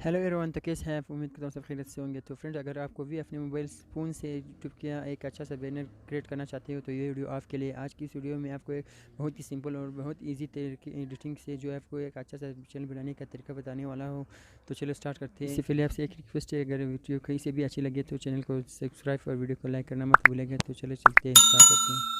Hello everyone, तो कैसे हैं आप? उम्मीद करता हूँ सब खैरियत से होंगे। तो फ्रेंड्स, अगर आपको भी अपने मोबाइल फ़ोन से यूट्यूब का एक अच्छा सा बैनर क्रिएट करना चाहते हो तो ये वीडियो आपके लिए। आज की इस वीडियो में आपको एक बहुत ही सिंपल और बहुत इजी तरीके एडिटिंग से जो है आपको एक अच्छा सा चैनल बनाने का तरीका बताने वाला हो। तो चलो स्टार्ट करते हैं। इससे पहले आपसे एक रिक्वेस्ट है, अगर वीडियो कहीं से भी अच्छी लगे तो चैनल को सब्सक्राइब और वीडियो को लाइक करना मत भूलेगा। तो चलो चलते हैं, स्टार्ट करते हैं।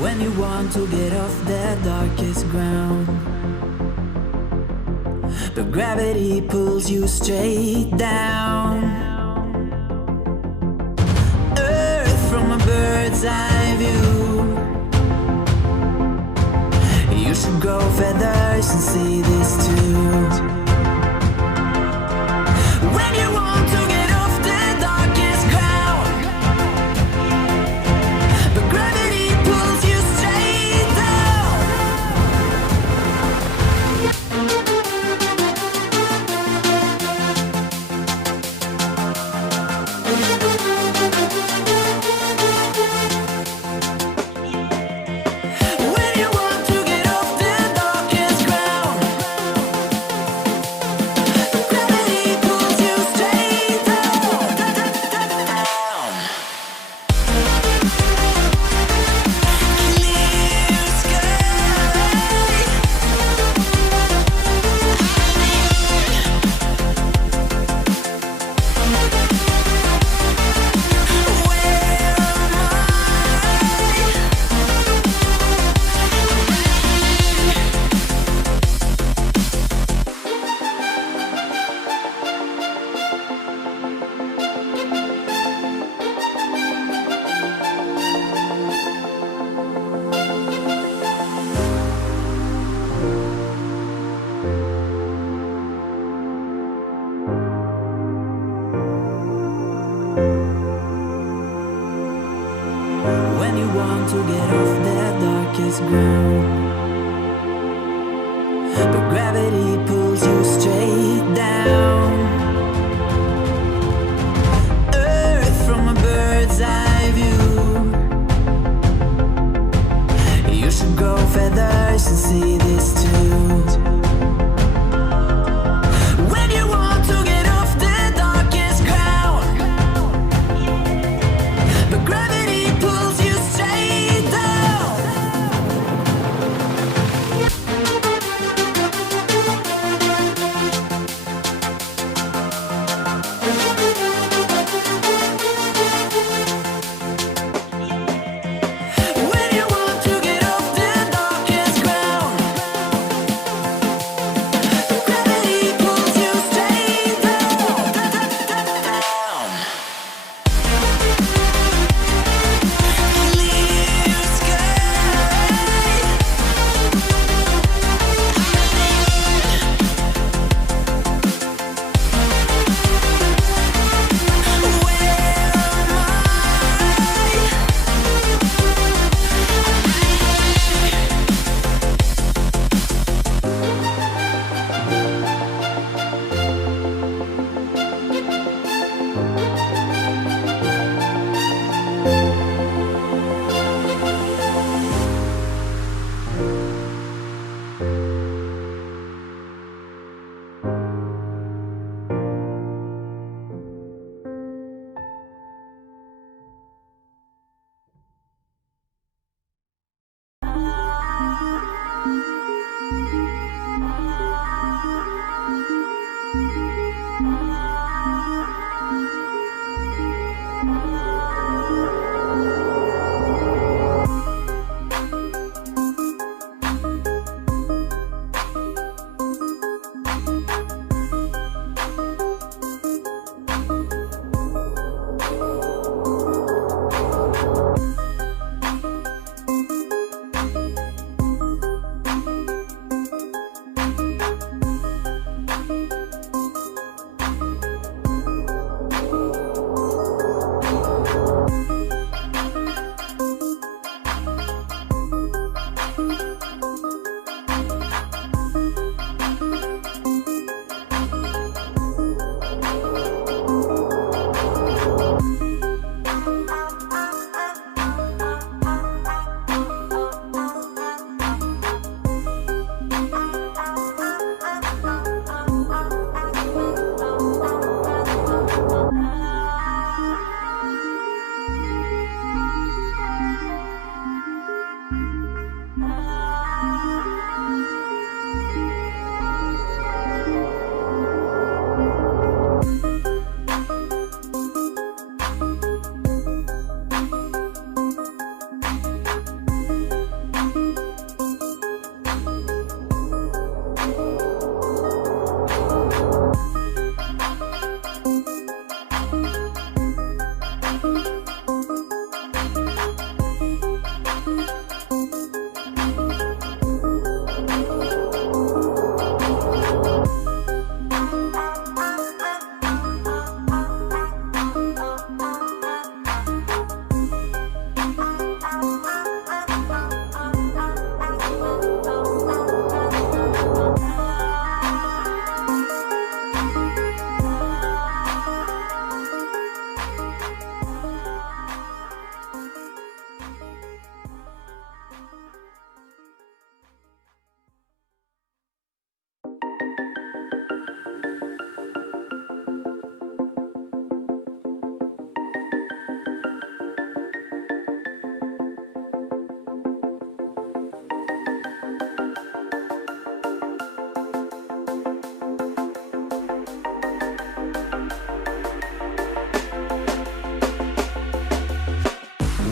When you want to get off the darkest ground, but gravity pulls you straight down. Earth from a bird's eye view. You should grow feathers and see this too. When you want to get off the darkest ground, but gravity pulls you straight down. When you want to get off the darkest ground, When you want to get off that darkest ground, but gravity pulls you straight down. Earth from a bird's eye view. You should grow feathers and see this too. When you want to get off the darkest ground, but gravity pulls you straight down. When you want to get off the darkest ground, but gravity pulls you straight down. Clear sky.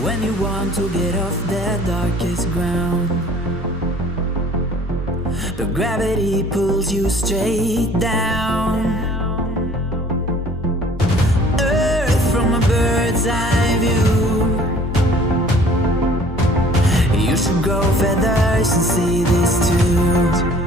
When you want to get off that darkest ground, but gravity pulls you straight down. Earth from a bird's eye view. You should grow feathers and see this too.